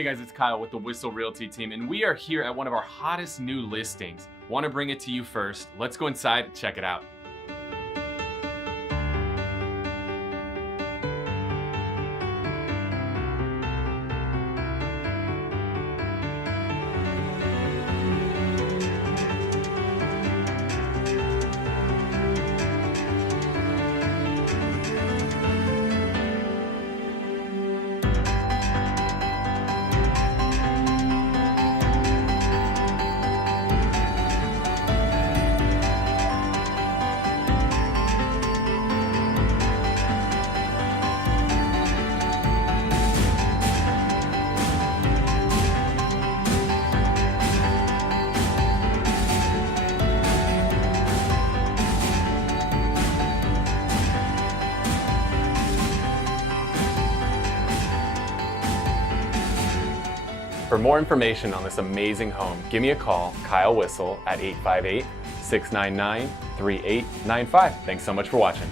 Hey guys, it's Kyle with the Whissel Realty team, and we are here at one of our hottest new listings. Want to bring it to you first. Let's go inside and check it out. For more information on this amazing home, give me a call, Kyle Whissel, at 858-699-3895. Thanks so much for watching.